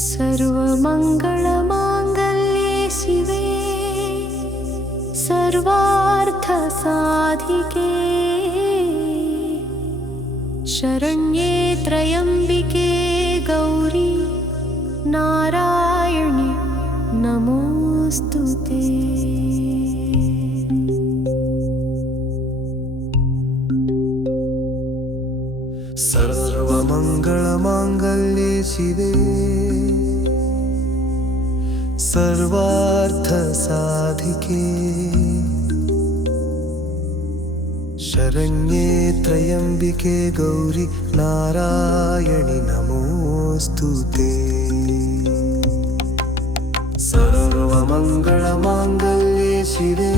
सर्वमङ्गलमाङ्गल्ये शिवे सर्वार्थसाधिके शरण्ये त्र्यम्बिके गौरी नारायणि नमोऽस्तुते। सर्वमङ्गलमाङ्गल्ये शिवे सर्वार्थसाधिके शरण्ये त्र्यम्बिके गौरी नारायणि नमोऽस्तुते। सर्वमङ्गलमाङ्गल्ये शिवे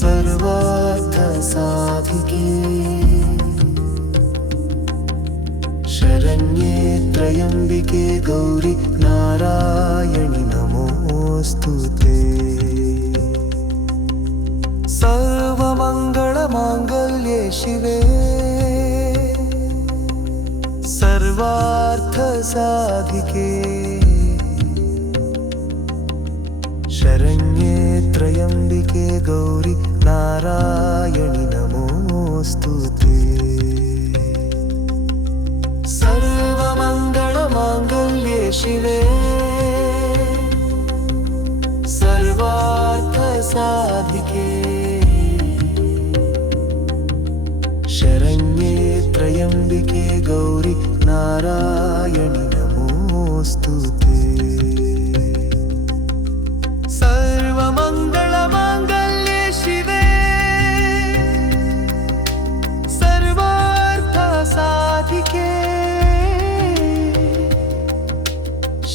सर्वार्थसाधिके शरण्ये त्र्यम्बिके गौरी नारायणि नमोऽस्तुते। सर्वमङ्गलमाङ्गल्ये शिवे सर्वार्थसाधिके शरण्ये त्र्यम्बिके गौरी नारायणि नमोऽस्तुते। सर्वमङ्गलमाङ्गल्ये शिवे सर्वार्थसाधिके शरण्ये त्र्यम्बिके गौरी नारायणि नमोऽस्तुते। सर्वमङ्गलमाङ्गल्ये शिवे सर्वार्थसाधिके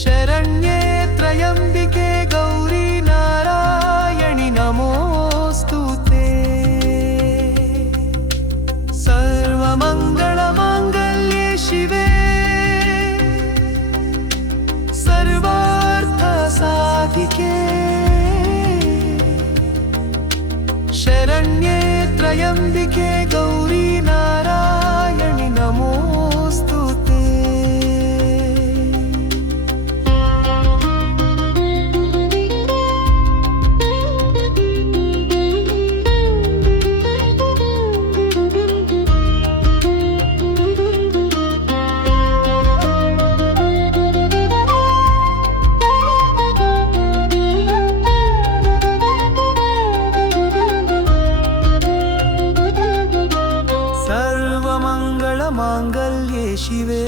शरण्ये त्र्यम्बिके गौरी नारायणि नमोऽस्तुते। सर्वमङ्गलमाङ्गल्ये शिवे सर्वार्थसाधिके शरण्ये त्र्यम्बिके गौरी नारायणि नमोऽस्तुते। सर्वमङ्गलमाङ्गल्ये शिवे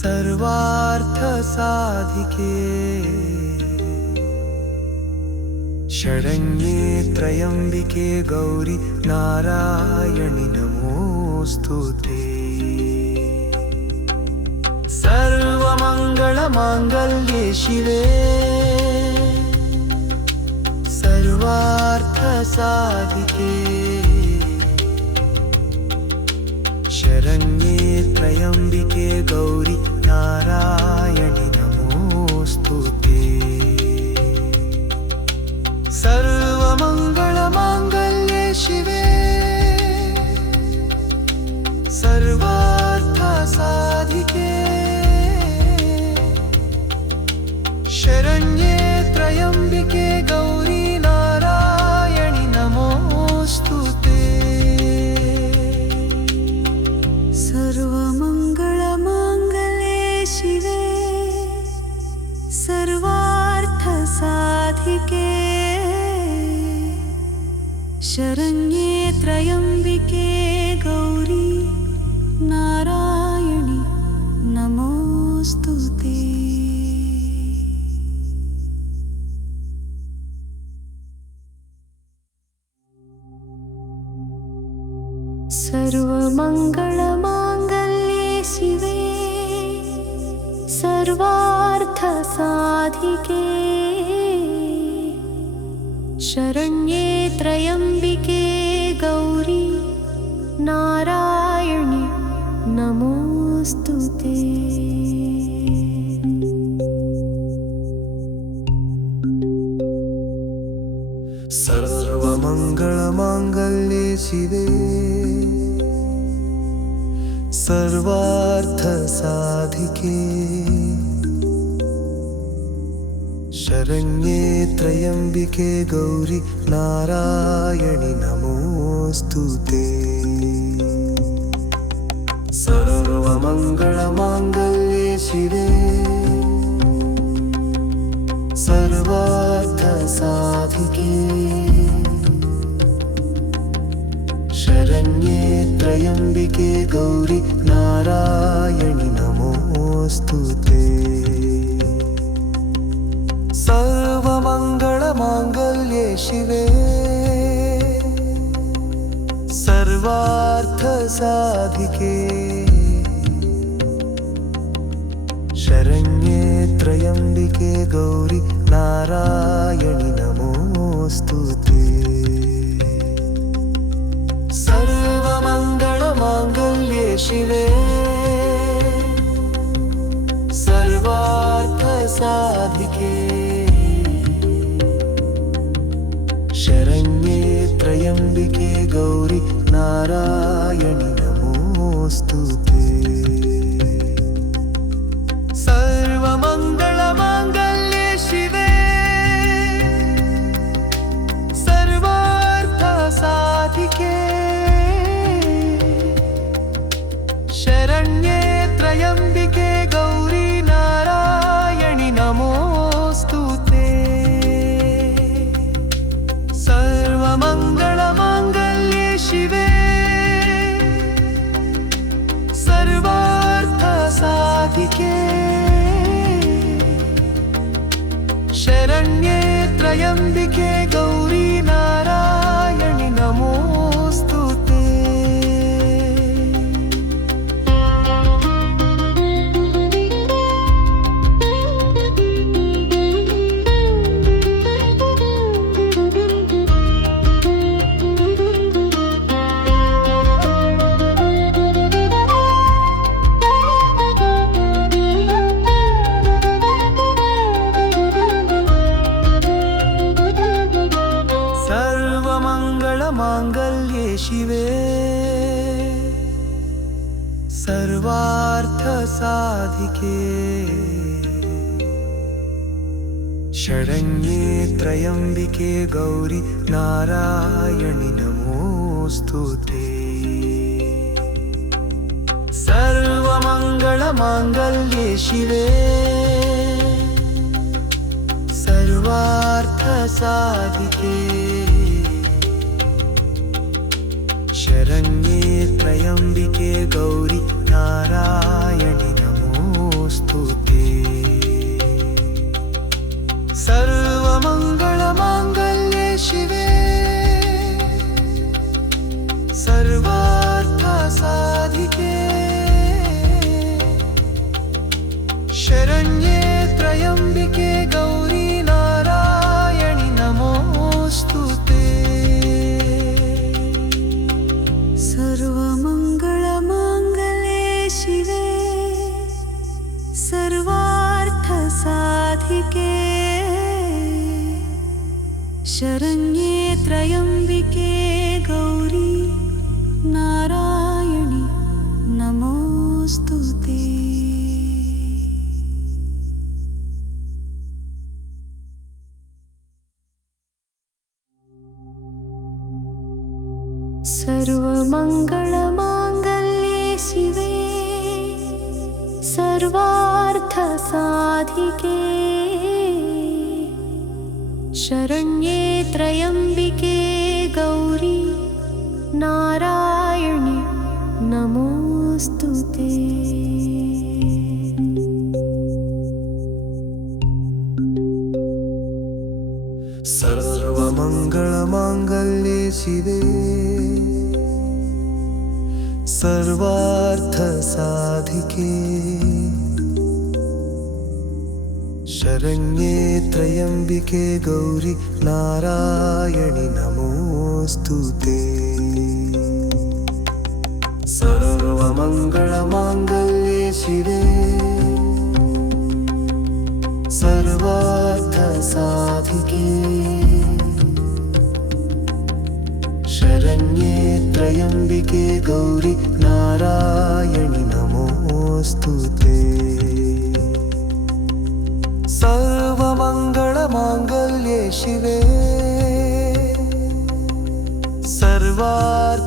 सर्वार्थसाधिके शरण्ये त्र्यम्बिके गौरी नारायणि नमोऽस्तुते। सर्वमङ्गलमाङ्गल्ये शिवे सर्वार्थसाधिके शरण्ये त्र्यम्बिके गौरी नारायणि नमोऽस्तुते। सर्वमङ्गलमाङ्गल्ये शिवे सर्वार्थसाधिके शरण्ये त्र्यम्बिके गौरी नारायणि नमोऽस्तुते। सर्वमङ्गलमाङ्गल्ये शिवे सर्वार्थसाधिके शरण्ये त्र्यम्बिके गौरी नारायणि नमोऽस्तुते। सर्वमङ्गलमाङ्गल्ये शिवे सर्वार्थसाधिके शरण्ये त्र्यम्बिके गौरी नारायणि नमोऽस्तुते। सर्वमङ्गलमाङ्गल्ये शिवे सर्वार्थ साधिके शरण्ये त्र्यम्बिके गौरी नारायणि नमोऽस्तुते सर्वमङ्गलमाङ्गल्ये शिवे सर्वार्थ साधिके शरण्ये त्र्यम्बिके गौरी नारायणि नमोऽस्तुते सर्वमङ्गलमाङ्गल्ये शिवे सर्वार्थ साधिके शरण्ये त्र्यम्बिके गौरी नारायणि नमोऽस्तुते सर्वमङ्गलमाङ्गल्ये शिवे सर्वार्थ साधिके शरण्ये त्र्यम्बिके गौरी नारायणि नमोऽस्तुते सर्वमङ्गलमाङ्गल्ये शिवे सर्वार्थ साधिके शरण्ये त्र्यम्बिके गौरी नारायणि नमोऽस्तुते सर्वमङ्गलमाङ्गल्ये शिवे सर्वार्थ साधिके शरण्ये त्र्यम्बिके गौरी नारायणि नमोऽस्तुते सर्वमङ्गलमाङ्गल्ये शिवे सर्वार्थ साधिके शरण्ये त्र्यम्बिके गौरी नारायणि नमोऽस्तुते सर्वमङ्गलमाङ्गल्ये शिवे सर्वार्थ साधिके शरण्ये त्र्यम्बिके गौरी नारायणि नमोऽस्तुते सर्वमङ्गलमाङ्गल्ये शिवे सर्वार्थ साधिके शरण्ये त्र्यम्बिके गौरी नारायणि नमोऽस्तुते सर्वमङ्गलमाङ्गल्ये शिवे सर्वार्थ साधिके शरण्ये त्र्यम्बिके गौरी नारायणि नमोऽस्तुते सर्वमङ्गलमाङ्गल्ये शिवे सर्वार्थ साधिके शरण्ये त्र्यम्बिके गौरी नारायणि नमोऽस्तुते सर्वमङ्गलमाङ्गल्ये शिवे सर्वार्थ साधिके शरण्ये त्र्यम्बिके गौरी नारायणि नमोऽस्तुते सर्वमङ्गलमाङ्गल्ये शिवे सर्वार्थ साधिके शरण्ये त्र्यम्बिके गौरी नारायणि नमोऽस्तुते सर्वमङ्गलमाङ्गल्ये शिवे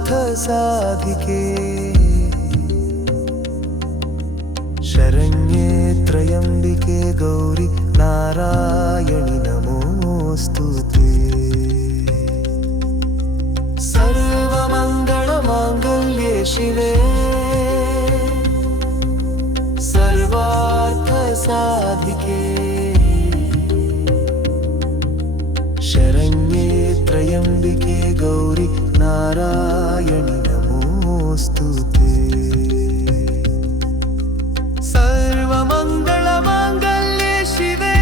सर्वार्थसाधिके शरण्ये त्र्यम्बिके गौरि नारायणि नमोऽस्तुते सर्वमङ्गलमाङ्गल्ये शिवे सर्वार्थसाधिके शरण्ये त्र्यम्बिके गौरि नारायणि नमोऽस्तुते सर्वमङ्गलमाङ्गल्ये शिवे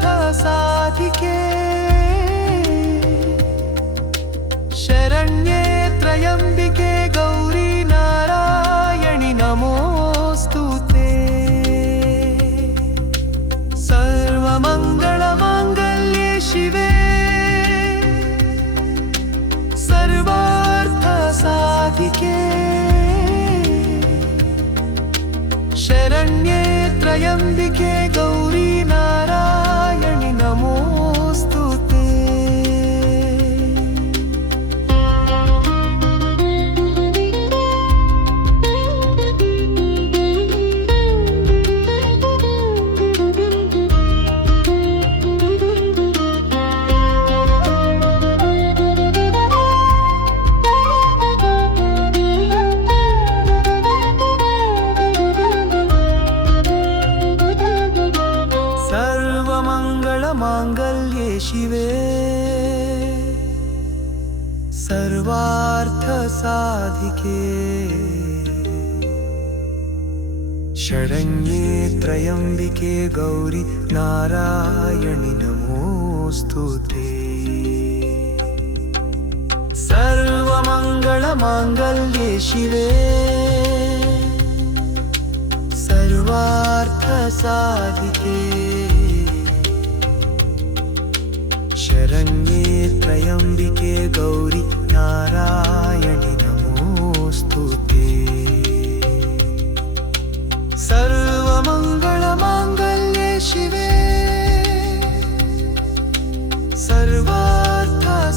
सर्वार्थसाधिके शरण्ये त्र्यम्बिके गौरि नारायणि नमोऽस्तुते सर्वमङ्गलमाङ्गल्ये शिवे सर्वार्थसाधिके शरण्ये त्र्यम्बिके गौरि नारायणि नमोऽस्तुते सर्वमङ्गलमाङ्गल्ये शिवे सर्वार्थसाधिके शरण्ये त्र्यम्बिके गौरि नारायणि नमोऽस्तुते सर्वमङ्गलमाङ्गल्ये शिवे सर्वार्थसाधिके शरण्ये त्र्यम्बिके गौरि नारायणि नमोऽस्तुते सर्वमङ्गलमाङ्गल्ये शिवे सर्वार्थसाधिके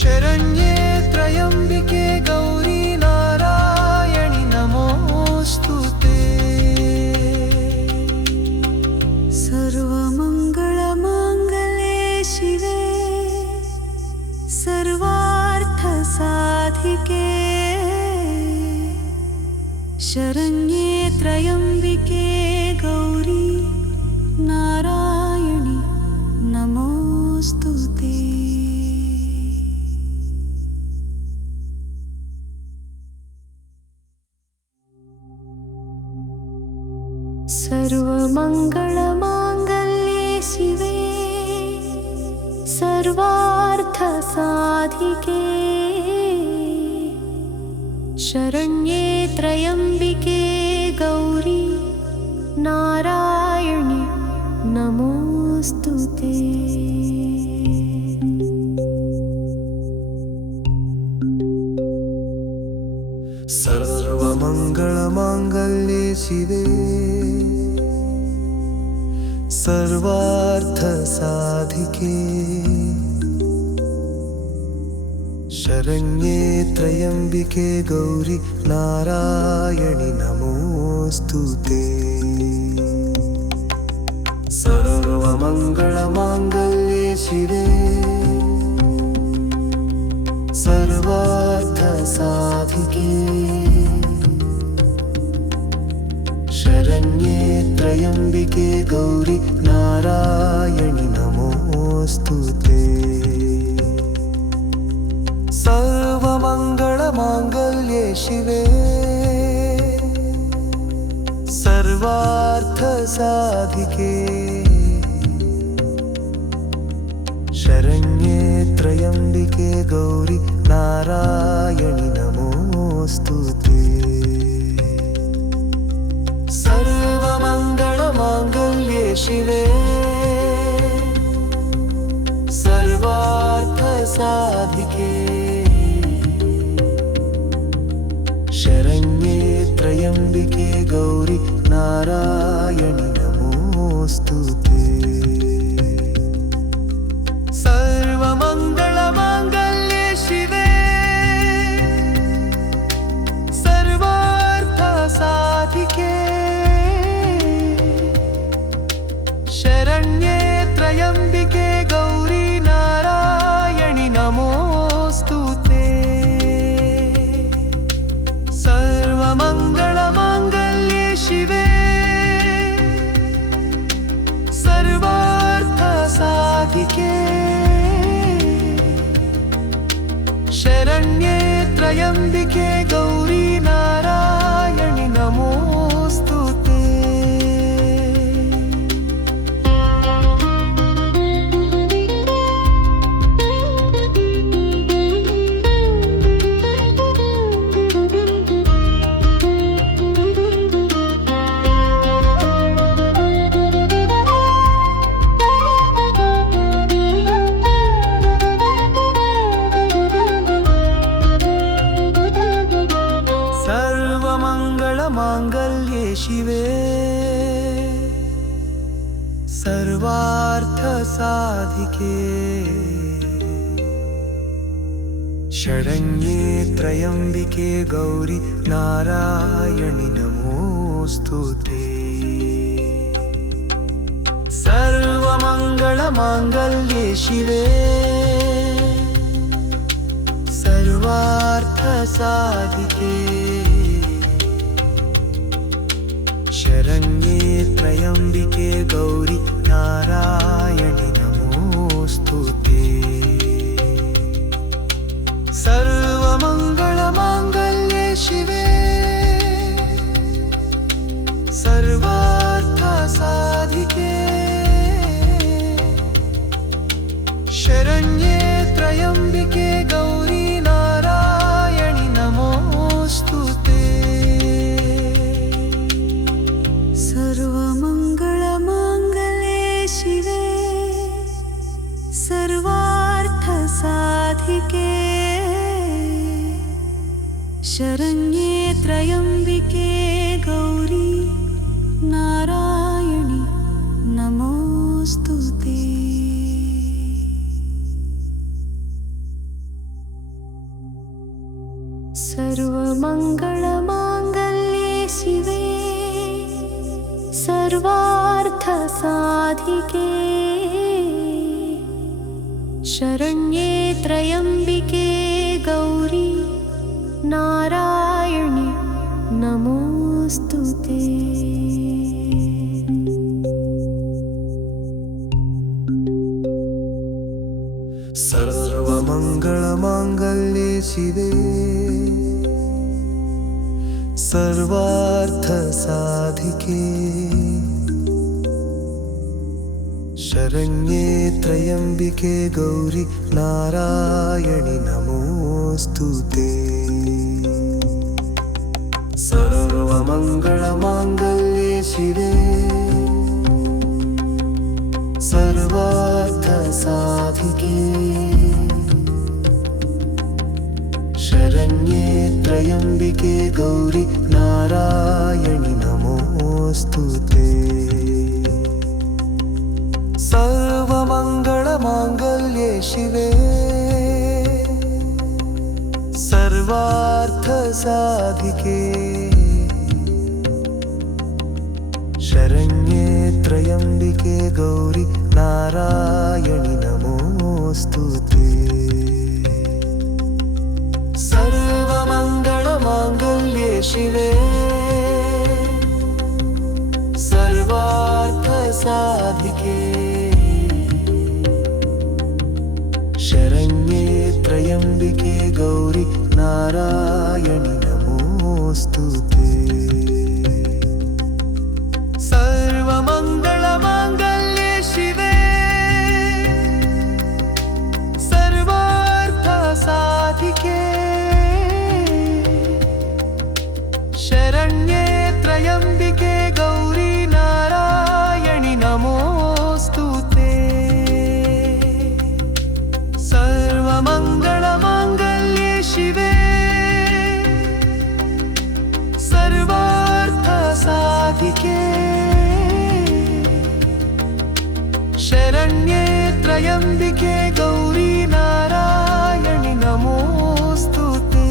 शरण्ये त्र्यम्बिके गौरि नारायणि नमोऽस्तुते सर्वमङ्गलमाङ्गल्ये शिवे सर्वार्थसाधिके शरण्ये त्र्यम्बिके गौरि नारायणि नमोऽस्तुते सर्वमङ्गलमाङ्गल्ये शिवे सर्वार्थसाधिके शरण्ये त्र्यम्बिके गौरि नारायणि नमोऽस्तुते सर्वमङ्गलमाङ्गल्ये शिवे सर्वार्थसाधिके शरण्ये त्र्यम्बिके गौरि नारायणि नमोऽस्तुते सर्वमङ्गलमाङ्गल्ये शिवे सर्वार्थसाधिके शरण्ये त्र्यम्बिके गौरि नारायणि नमोऽस्तुते सर्वमङ्गलमाङ्गल्ये शिवे सर्वार्थसाधिके शरण्ये त्र्यम्बिके गौरि नारायणि नमोऽस्तुते सर्वमङ्गलमाङ्गल्ये शिवे सर्वार्थसाधिके त्रयंबिके गौरी नारायणि नमोस्तुते सर्वमंगलमांगल्ये शिवे सर्वार्थसाधिके शरण्ये त्रयंबिके गौरी नारायणि नमोस्तुते सर्वमंगलमांगल्ये शिवे सर्वार्थसाधिके शरण्ये त्रयंबिके गौरी नारायणि नमोस्तुते सर्वमंगलमांगल्ये शिवे सर्वार्थसाधिके शरण्ये त्रयंबिके गौरी नारायणि नमोस्तुते सर्वमंगलमांगल्ये शिवे सर्वार्थसाधिके शरण्ये त्रयंबिके गौरी नारायणि नमोस्तुते सर्वमंगलमांगल्ये शिवे सर्वार्थसाधिके शरण्ये त्रयंबिके गौरी नारायणि नमोस्तुते सर्वमंगलमांगल्ये शिवे सर्वार्थसाधिके शरण्ये त्रयंबिके गौरी नारायणि नमोस्तुते सर्वमंगलमांगल्ये शिवे सर्वार्थसाधिके शरण्ये त्रयंबिके गौरी नारायणि नमोस्तुते सर्वमंगलमांगल्ये शिवे सर्वार्थसाधिके शरण्ये त्रयंबिके गौरी नारायणि नमोस्तुते सर्वमंगलमांगल्ये शिवे सर्वार्थसाधिके शरण्ये त्रयंबिके गौरी नारायणि नमोस्तुते सर्वमंगलमांगल्ये शिवे सर्वार्थसाधिके शरण्ये त्रयंबिके गौरी नारायणि नमोस्तुते सर्वमंगलमांगल्ये शिवे सर्वार्थसाधिके शरण्ये त्रयंबिके गौरी नारायणि नमोस्तुते सर्वमंगलमांगल्ये शिवे सर्वार्थसाधिके शरण्ये त्रयंबिके गौरी नारायणि नमोस्तुते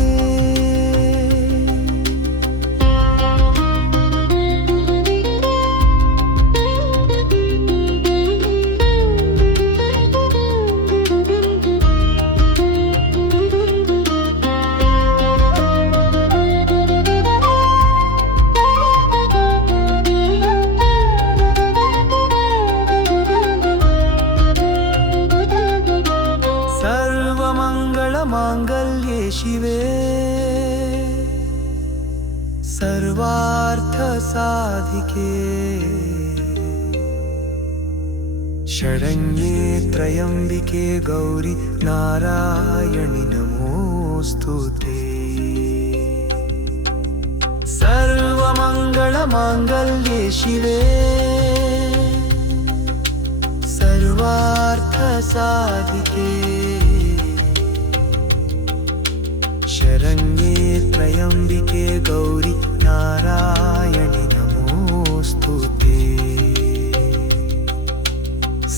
ಸಾಧಿಕೆ ಶರಣ್ಯೇ ತ್ರಯಂಬಿಕೆ ಗೌರಿ ನಾರಾಯಣಿ ನಮೋಸ್ತುತೇ ಸರ್ವಮಂಗಳ ಮಾಂಗಲ್ಯೆ ಶಿವೆ ಸರ್ವಾರ್ಥ ಸಾಧಿಕೆ ಶರಣ್ಯೇ ತ್ರಯಂಬಿಕೆ ಗೌರಿ ನಾರಾಯಣಿ ನಮೋಸ್ತುತೇ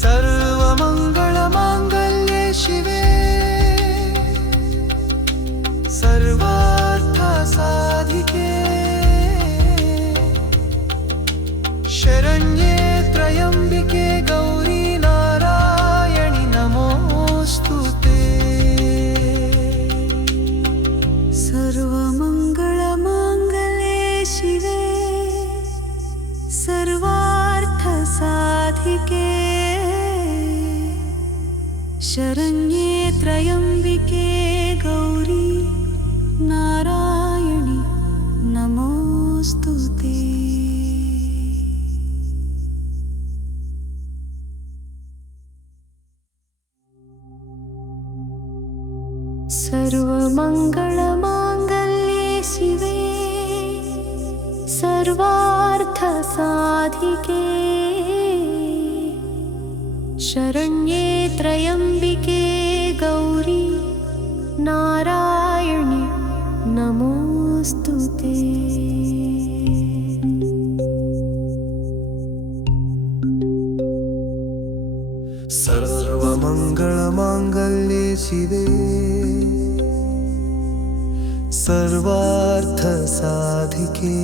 ಸರ್ವಮಂಗಳ ಮಾಂಗಲ್ಯೆ ಶಿವೆ ಸರ್ವಾರ್ಥ ಸಾಧಿಕೆ ಶರಣ್ಯೇ ತ್ರಯಂಬಿಕೆ ಗೌರಿ ನಾರಾಯಣಿ ನಮೋಸ್ತುತೇ सर्वमङ्गलमाङ्गल्ये शिवे सर्वार्थसाधिके शरण्ये त्र्यम्बिके गौरी नारायणि नमोस्तुते सर्वमङ्गलमाङ्गल्ये शिवे सर्वार्थसाधिके शरण्ये त्र्यम्बिके गौरी नारायणि नमोस्तुते सर्वमङ्गलमाङ्गल्ये शिवे सर्वार्थसाधिके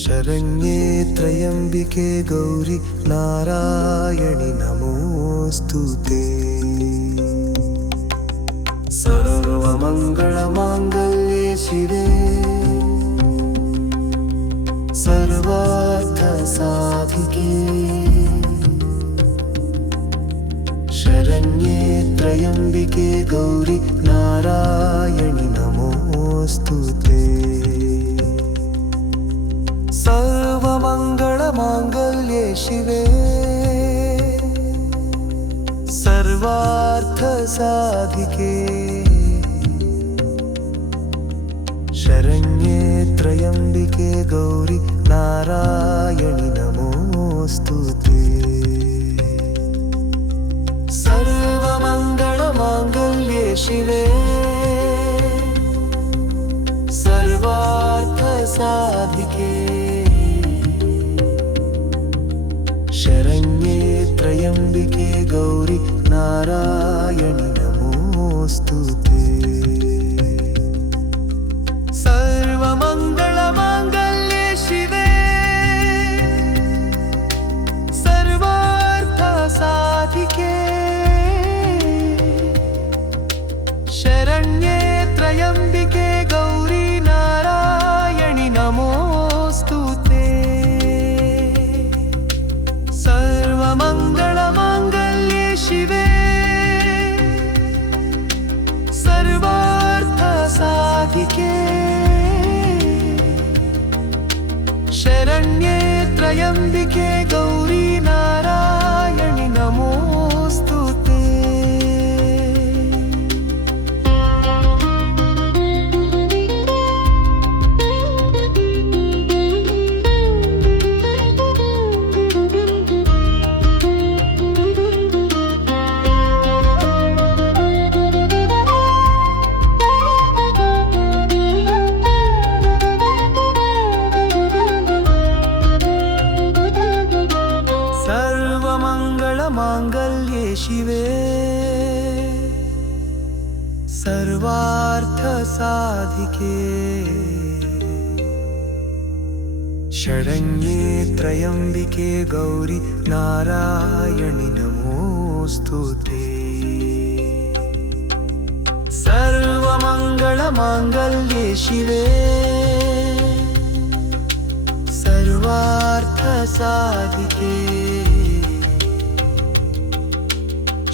शरण्ये त्रयम्बिके गौरी नारायणि नमोस्तुते सर्वमङ्गलमाङ्गल्ये शिवे सर्वार्थसाधिके शरण्ये त्रयम्बिके गौरी नारायणि नमोस्तुते सर्वमङ्गलमाङ्गल्ये शिवे सर्वार्थसाधिके शरण्ये त्रयम्बिके गौरी नारायणि नमोस्तुते सर्वमङ्गलमाङ्गल्ये शिवे सर्वार्थसाधिके शरण्ये त्रयम्बिके गौरी नारायणि नमोस्तुते सर्वमङ्गलमाङ्गल्ये शिवे सर्वार्थसाधिके शरण्ये त्रयम्बिके गौरी नारायणि नमोस्तुते सर्वमङ्गलमाङ्गल्ये शिवे सर्वार्थसाधिके शरण्ये त्रयम्बिके गौरी नारायणि नमोस्तुते सर्वमङ्गलमाङ्गल्ये शिवे सर्वार्थसाधिके शरण्ये त्रयम्बिके गौरी नारायणि नमोस्तुते सर्वमङ्गलमाङ्गल्ये शिवे सर्वार्थसाधिके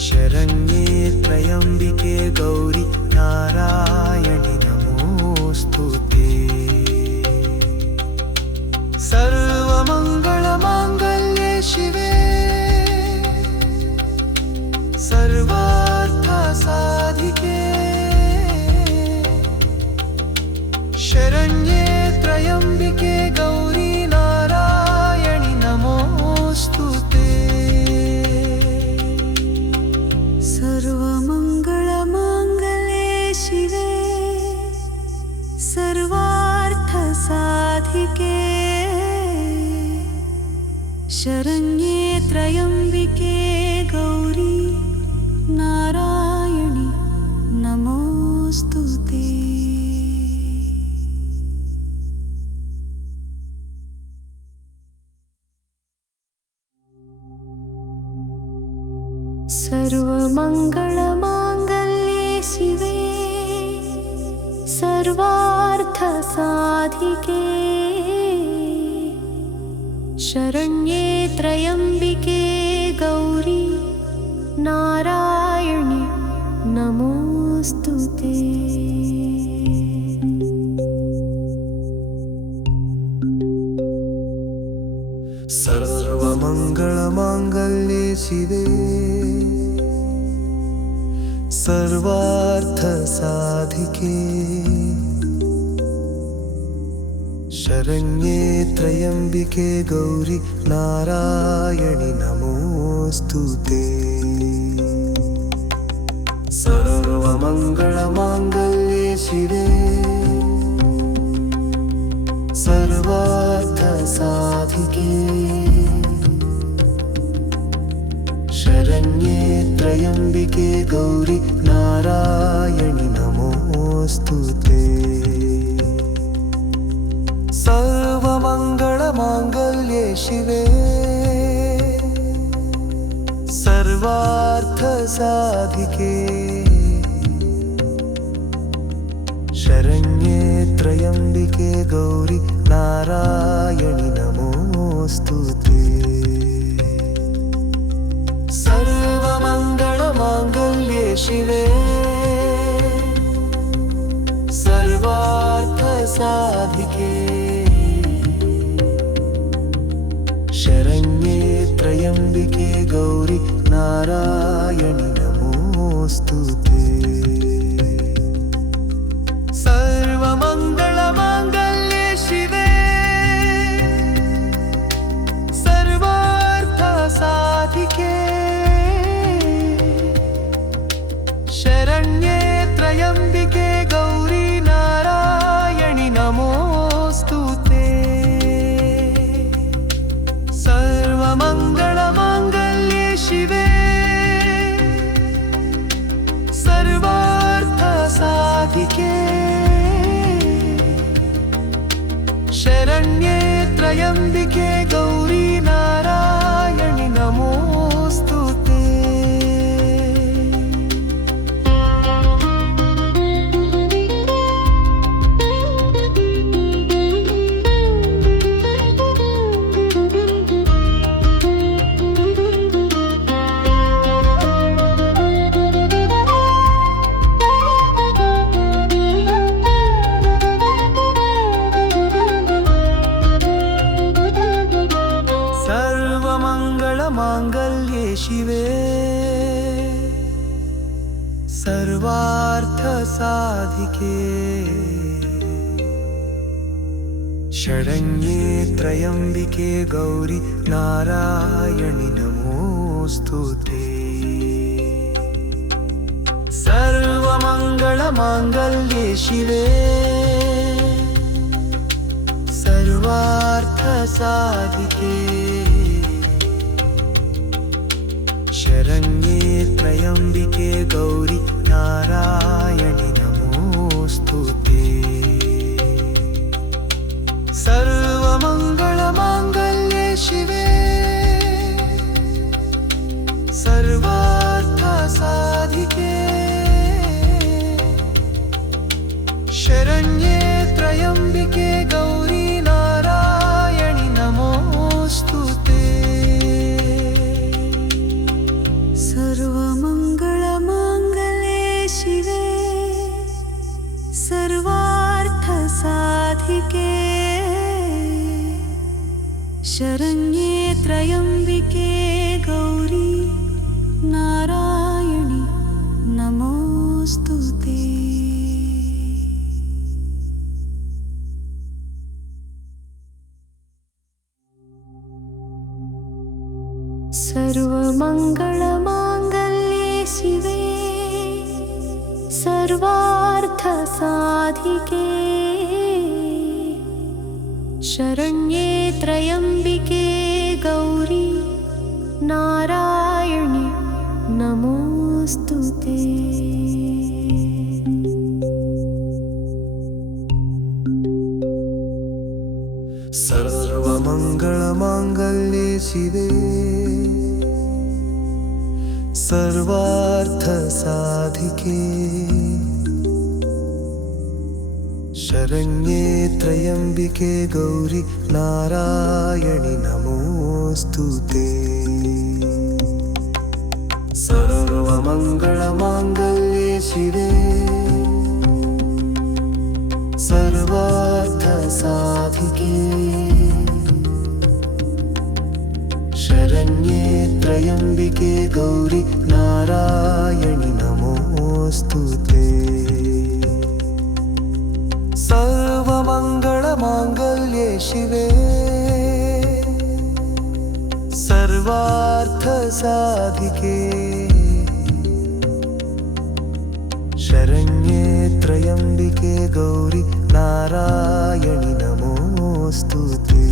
शरण्ये त्रयम्बिके गौरी नारायणि नमोस्तुते शरण्ये त्र्यम्बिके गौरी नारायणि नमोऽस्तुते। सर्वमङ्गलमाङ्गल्ये शिवे सर्वार्थसाधिके शरण्ये त्र्यम्बिके गौरी नारायणि नमोऽस्तुते। सर्वमङ्गलमाङ्गल्ये शिवे सर्वार्थसाधिके शरण्ये त्र्यम्बिके गौरी नारायणि नमोऽस्तुते। सर्वमङ्गलमाङ्गल्ये शिवे सर्वार्थसाधिके शरण्ये त्र्यम्बिके गौरी नारायणि नमोऽस्तुते। सर्वमङ्गलमाङ्गल्ये शिवे सर्वार्थसाधिके शरण्ये त्र्यम्बिके गौरी नारायणि नमोऽस्तुते। सर्वमङ्गलमाङ्गल्ये शिवे सर्वार्थसाधिके शरण्ये त्र्यम्बिके गौरी नारायणि नमोऽस्तुते। सर्वमङ्गलमाङ्गल्ये शिवे सर्वार्थसाधिके शरण्ये त्र्यम्बिके गौरी नारायणि नमोऽस्तुते। सर्वमङ्गलमाङ्गल्ये शिवे सर्वार्थसाधिके शरण्ये त्र्यम्बिके गौरी नारायणि नमोऽस्तुते। सर्वमङ्गलमाङ्गल्ये शिवे सर्वार्थसाधिके शरण्ये त्र्यम्बिके गौरी नारायणि नमोऽस्तुते। सर्वमङ्गलमाङ्गल्ये शिवे सर्वार्थसाधिके शरण्ये त्र्यम्बिके गौरी नारायणि नमोऽस्तुते। सर्वमङ्गलमाङ्गल्ये शिवे सर्वार्थसाधिके शरण्ये त्र्यम्बिके गौरी नारायणि नमोऽस्तुते। सर्वमङ्गलमाङ्गल्ये शिवे सर्वार्थसाधिके शरण्ये त्र्यम्बिके गौरी नारायणि नमोऽस्तुते। सर्वमङ्गलमाङ्गल्ये शिवे सर्वार्थसाधिके शरण्ये त्र्यम्बिके गौरी ಶಿವೆ ಸರ್ವಾರ್ಥ ಸಾಧಿಕೆ ಶರಣ್ಯೇ ತ್ರಯಂಬಿಕೆ ಗೌರಿ ನಾರಾಯಣಿ ನಮೋಸ್ತುತೆ ಸರ್ವಮಂಗಳ ಮಾಂಗಲ್ಯೆ ಶಿವೆ ಸರ್ವಾರ್ಥ ಸಾಧಿಕೆ ಶರಣ್ಯೇ ತ್ರಯಂಬಿಕೆ ಗೌರಿ ನಾರಾಯಣಿ ನಮೋಸ್ತುತೆ ಸರ್ವಮಂಗಳ ಮಾಂಗಲ್ಯೆ ಶಿವೆ ಸರ್ವಾರ್ಥ ಸಾಧಿಕೆ ಶರಣ್ಯೇ ತ್ರಯಂಬಿಕೆ ಗೌರಿ ನಾರಾಯಣಿ ನಮೋಸ್ತುತೆ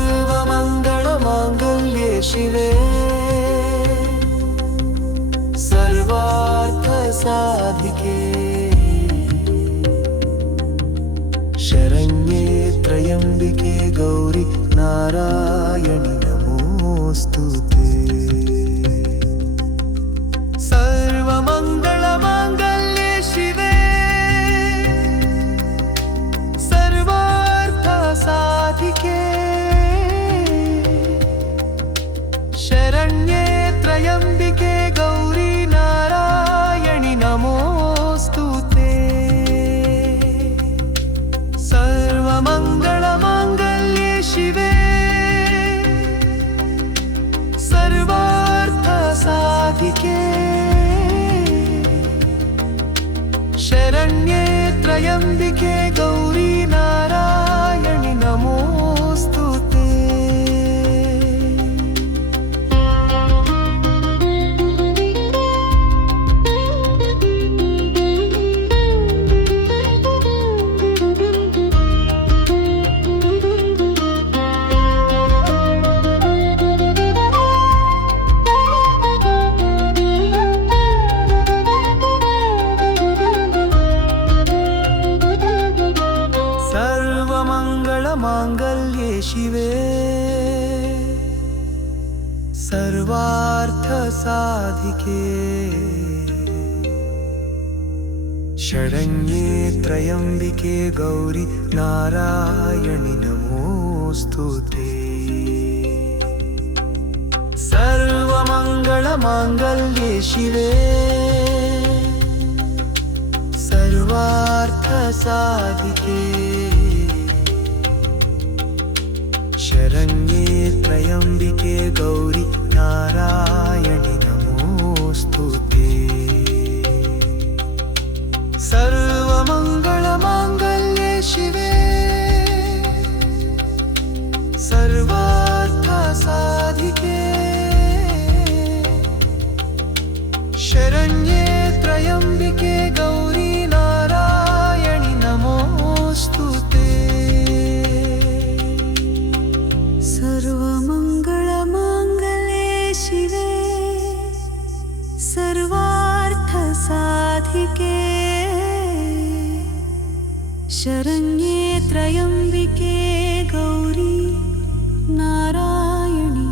ಸರ್ವಮಂಗಳ ಮಾಂಗಲ್ಯೆ ಶಿವೆ ಸರ್ವಾರ್ಥ ಸಾಧಿಕೆ ಶರಣ್ಯೇ ತ್ರಯಂಬಿಕೆ ಗೌರಿ ನಾರಾಯಣಿ ನಮೋಸ್ತುತೆ ಸರ್ವಮಂಗಳ ಮಾಂಗಲ್ಯೆ ಶಿವೆ ಸರ್ವಾರ್ಥ ಸಾಧಿಕೆ ಶರಣ್ಯೇ ತ್ರಯಂಬಿಕೆ ಗೌರಿ ನಾರಾಯಣಿ ನಮೋಸ್ತುತೆ ಸರ್ವಮಂಗಳ ಮಾಂಗಲ್ಯೆ ಶಿವೆ ಸರ್ವಾರ್ಥ ಸಾಧಿಕೆ ಶರಣ್ಯೇ ತ್ರಯಂಬಿಕೆ ಗೌರಿ ನಾರಾಯಣಿ ನಮೋಸ್ತುತೆ ಸರ್ವಮಂಗಳ ಮಾಂಗಲ್ಯೆ ಶಿವೆ ಸರ್ವಾರ್ಥ ಸಾಧಿಕೆ ಶರಣ್ಯೇ ತ್ರಯಂಬಿಕೆ ಗೌರಿ ನಾರಾಯಣಿ ನಮೋಸ್ತುತೆ ಸರ್ವಮಂಗಳ ಮಾಂಗಲ್ಯೆ ಶಿವೆ ಸರ್ವಾರ್ಥ ಸಾಧಿಕೆ ಶರಣ್ಯೇ ತ್ರಯಂಬಿಕೆ ಗೌರಿ ನಾರಾಯಣಿ ನಮೋಸ್ತುತೆ ಸರ್ವಮಂಗಳ ಮಾಂಗಲ್ಯೆ ಶಿವೆ ಸರ್ವಾರ್ಥ ಸಾಧಿಕೆ ಶರಣ್ಯೇ ತ್ರಯಂಬಿಕೆ ಗೌರಿ ನಾರಾಯಣಿ ನಮೋಸ್ತುತೆ ಸರ್ವಮಂಗಳ ಮಾಂಗಲ್ಯೆ ಶಿವೆ ಸರ್ವಾರ್ಥ ಸಾಧಿಕೆ ಶರಣ್ಯೇ ತ್ರಯಂಬಿಕೆ ಗೌರಿ ನಾರಾಯಣಿ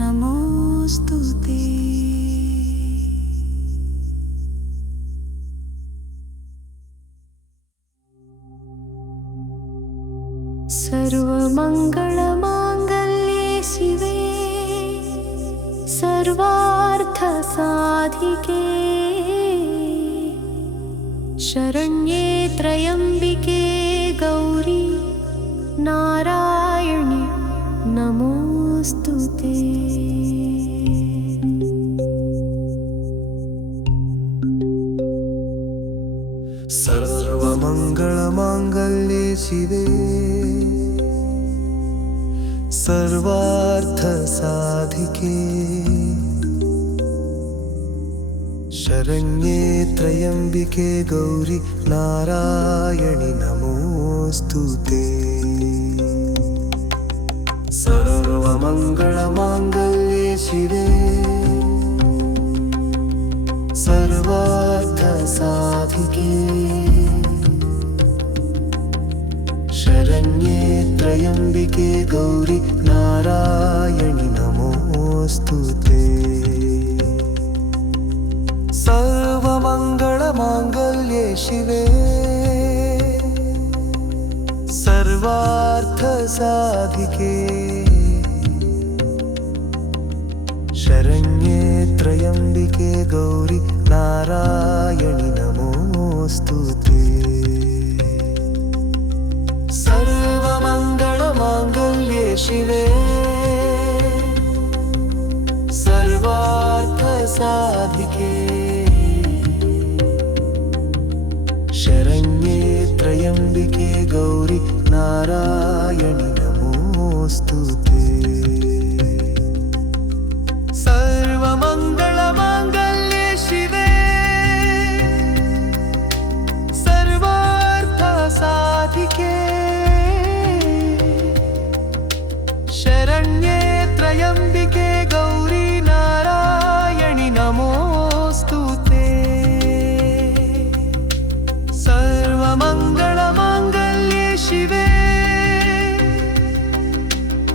ನಮೋಸ್ತುತೆ ಸರ್ವಮಂಗಳ ಮಾಂಗಲ್ಯೆ ಶಿವೆ ಸರ್ವಾರ್ಥ ಸಾಧಿಕೆ ಶರಣ್ಯೇ ತ್ರಯಂಬಿಕೆ ಗೌರಿ ನಾರಾಯಣಿ ನಮೋಸ್ತುತೆ ಸರ್ವಮಂಗಳ ಮಾಂಗಲ್ಯೆ ಶಿವೆ ಸರ್ವಾರ್ಥ ಸಾಧಿಕೆ ಶರಣ್ಯೇ ತ್ರಯಂಬಿಕೆ ಗೌರಿ ನಾರಾಯಣಿ ನಮೋಸ್ತುತೆ ಸರ್ವಮಂಗಳ ಮಾಂಗಲ್ಯೆ ಶಿವೆ ಸರ್ವಾರ್ಥ ಸಾಧಿಕೆ ಶರಣ್ಯೇ ತ್ರಯಂಬಿಕೆ ಗೌರಿ ನಾರಾಯಣಿ ನಮೋಸ್ತುತೆ ಸರ್ವಮಂಗಳ ಮಾಂಗಲ್ಯೆ ಶಿವೆ ಸರ್ವಾರ್ಥ ಸಾಧಿಕೆ ಶರಣ್ಯೆ ತ್ರಯಂಬಿಕೆ ಗೌರಿ ನಾರಾಯಣಿ ನಮೋಸ್ತುತೆ ಸರ್ವಮಂಗಳ ಮಾಂಗಲ್ಯೆ ಶಿವೆ ಸರ್ವಾರ್ಥ ಸಾಧಿಕೆ ಶರಣ್ಯೆ ತ್ರಯಂಬಿಕೆ ಗೌರಿ ನಾರಾಯಣಿ ನಮೋಸ್ತುತೆ ಸರ್ವಮಂಗಳ ಮಾಂಗಲ್ಯೆ ಶಿವೆ ಸರ್ವಾರ್ಥ ಸಾಧಿಕೆ ಶರಣ್ಯೆ ತ್ರಯಂಬಿಕೆ ಗೌರಿ ನಾರಾಯಣಿ ನಮೋಸ್ತುತೆ ಸರ್ವಮಂಗಳ ಮಾಂಗಲ್ಯೆ ಶಿವೆ ಸರ್ವಾರ್ಥ ಸಾಧಿಕೆ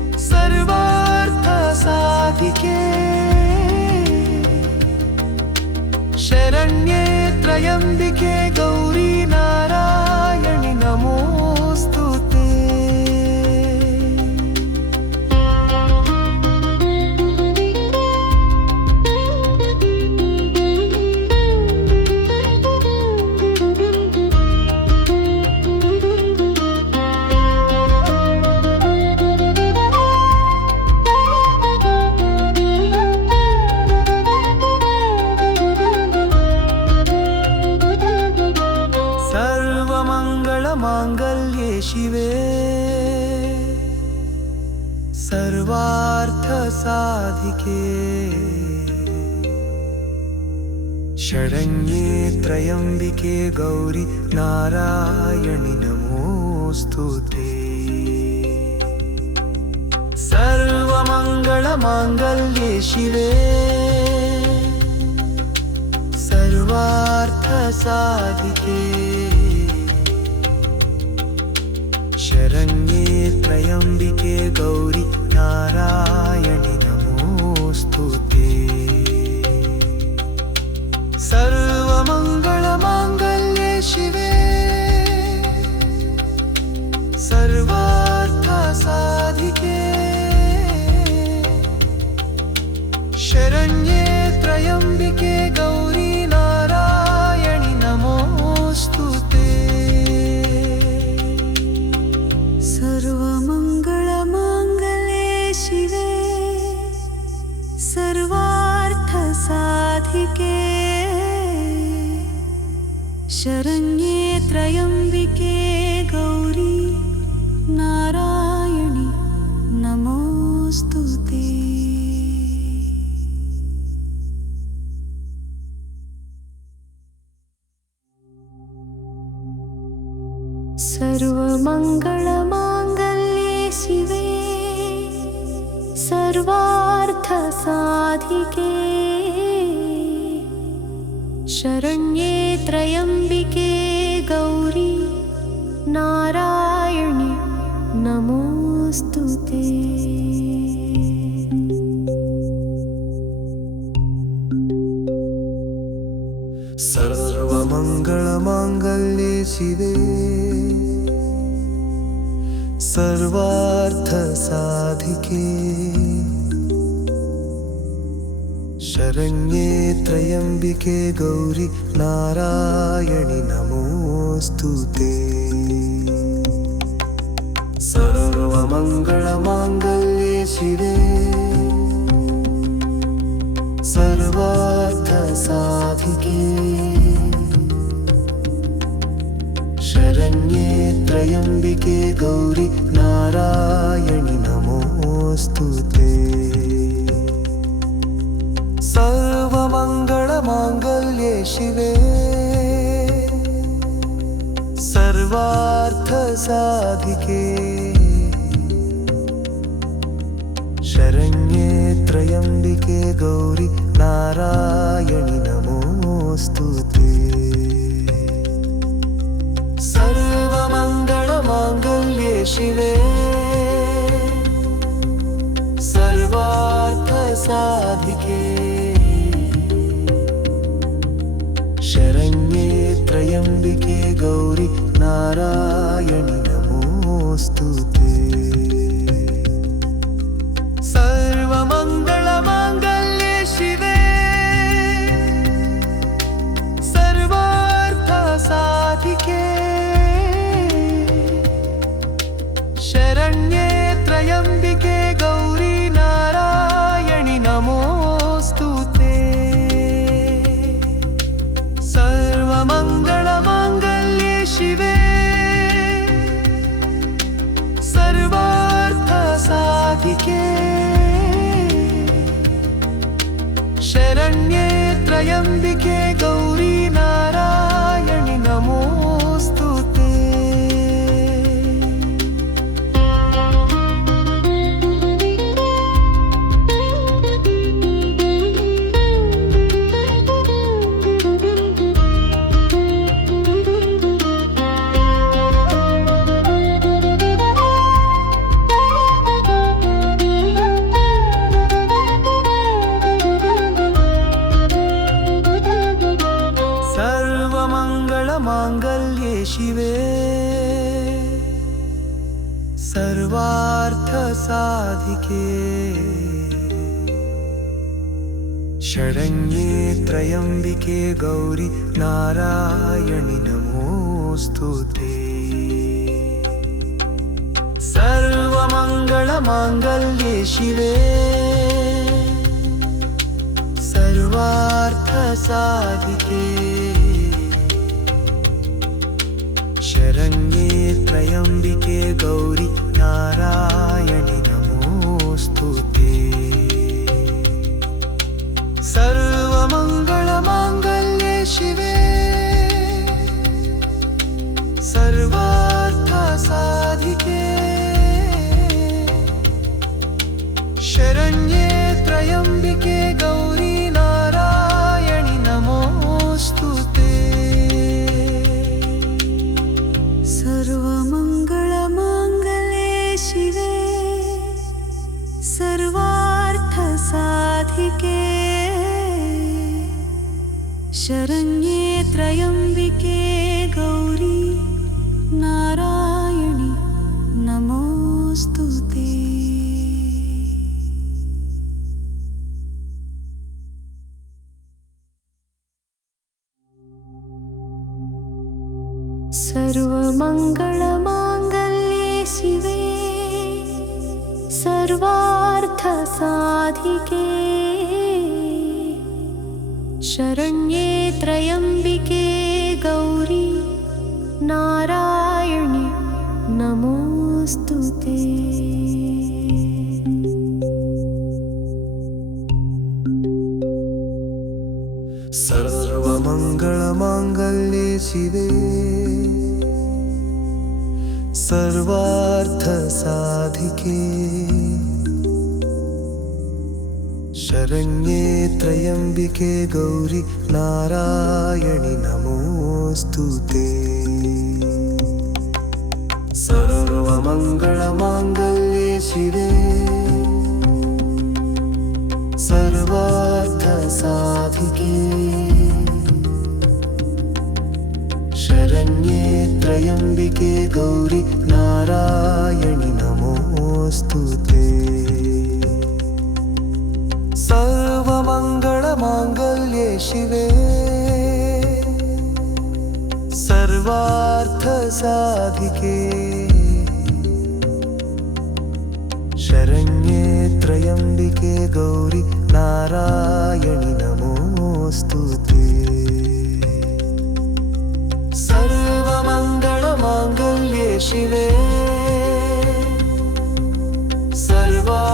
ಶರಣ್ಯೆ ತ್ರಯಂಬಿಕೆ ಗೌರಿ ನಾರಾಯಣಿ ನಮೋಸ್ತುತೆ ಸರ್ವಮಂಗಳ ಮಾಂಗಲ್ಯೆ ಶಿವೆ ಸರ್ವಾರ್ಥ ಸಾಧಿಕೆ ಶರಣ್ಯೆ ತ್ರಯಂಬಿಕೆ ಗೌರಿ ನಾರಾಯಣಿ ನಮೋಸ್ತುತೆ ಸರ್ವಮಂಗಳ ಮಾಂಗಲ್ಯೆ ಶಿವೆ ಸರ್ವಾರ್ಥ ಸಾಧಿಕೆ ಶರಣ್ಯೆ ತ್ರಯಂಬಿಕೆ ಗೌರಿ ನಾರಾಯಣಿ ನಮೋಸ್ತುತೆ ಸರ್ವಮಂಗಳ ಮಾಂಗಲ್ಯೆ ಶಿವೆ ಸರ್ವಾರ್ಥ ಸಾಧಿಕೆ ಶರಣ್ಯೆ ತ್ರಯಂಬಿಕೆ ಗೌರಿ ನಾರಾಯಣಿ ನಮೋಸ್ತುತೆ ಸರ್ವಮಂಗಳ ಮಾಂಗಲ್ಯೆ ಶಿವೆ ಸರ್ವಾರ್ಥ ಸಾಧಿಕೆ ಶರಣ್ಯೆ ತ್ರಯಂಬಿಕೆ ಗೌರಿ ನಾರಾಯಣಿ ನಮೋಸ್ತುತೆ ಸರ್ವಮಂಗಳ ಮಾಂಗಲ್ಯೆ ಶಿವೆ ಸರ್ವಾರ್ಥ ಸಾಧಿಕೆ ಶರಣ್ಯೆ ತ್ರಯಂಬಿಕೆ ಗೌರಿ ನಾರಾಯಣಿ ನಮೋಸ್ತುತೆ ಸರ್ವಮಂಗಳ ಮಾಂಗಲ್ಯೆ ಶಿವೆ ಸರ್ವಾರ್ಥ ಸಾಧಿಕೆ ಶರಣ್ಯೆ ತ್ರಯಂಬಿಕೆ ಗೌರಿ ನಾರಾಯಣಿ ನಮೋಸ್ತುತೆ ಸರ್ವಮಂಗಳ ಮಾಂಗಲ್ಯೆ ಶಿವೆ ಸರ್ವಾರ್ಥ ಸಾಧಿಕೆ ಶರಣ್ಯೆ ತ್ರಯಂಬಿಕೆ ಗೌರಿ ನಾರಾಯಣಿ ನಮೋಸ್ತುತೆ ಸರ್ವಮಂಗಳ ಮಾಂಗಲ್ಯೆ ಶಿವೆ ಸರ್ವಾರ್ಥ ಸಾಧಿಕೆ ಶರಣ್ಯೆ ತ್ರಯಂಬಿಕೆ ಗೌರಿ ನಾರಾಯಣಿ ನಮೋಸ್ತುತೆ ಸರ್ವಮಂಗಳ ಮಾಂಗಲ್ಯೆ ಶಿವೆ नारायणि नमोऽस्तुते। सर्वमङ्गलमाङ्गल्ये शिवे सर्वार्थसाधिके शरण्ये त्र्यम्बिके गौरी नारायणि नमोऽस्तुते। सर्वमङ्गलमाङ्गल्ये शिवे सर्वार्थसाधिके शरण्ये त्र्यम्बिके गौरी नारायणि नमोऽस्तुते। सर्वमङ्गलमाङ्गल्ये शिवे सर्वार्थसाधिके शरण्ये त्र्यम्बिके गौरी नारायणि नमोऽस्तुते। सर्वमङ्गलमाङ्गल्ये शिवे सर्वार्थसाधिके शरण्ये त्र्यम्बिके गौरी नारायणि नमोऽस्तुते। सर्वमङ्गलमाङ्गल्ये शिवे सर्वार्थसाधिके शरण्ये त्र्यम्बिके गौरी नारायणि नमोऽस्तुते। सर्वमङ्गलमाङ्गल्ये शिवे सर्वार्थसाधिके शरण्ये त्र्यम्बिके गौरी नारायणि नमोऽस्तुते। सर्वमङ्गलमाङ्गल्ये शिवे सर्वार्थसाधिके शरण्ये त्र्यम्बिके गौरी नारायणि नमोऽस्तुते। सर्वमङ्गलमाङ्गल्ये शिवे सर्वार्थसाधिके शरण्ये त्र्यम्बिके गौरी नारायणि नमोऽस्तुते। सर्वमङ्गलमाङ्गल्ये शिवे सर्वार्थसाधिके शरण्ये त्र्यम्बिके गौरी नारायणि नमोऽस्तुते। सर्वमङ्गलमाङ्गल्ये शिवे सर्वार्थसाधिके शरण्ये त्र्यम्बिके गौरी नारायणि नमोऽस्तुते। सर्वमङ्गलमाङ्गल्ये शिवे सर्वार्थसाधिके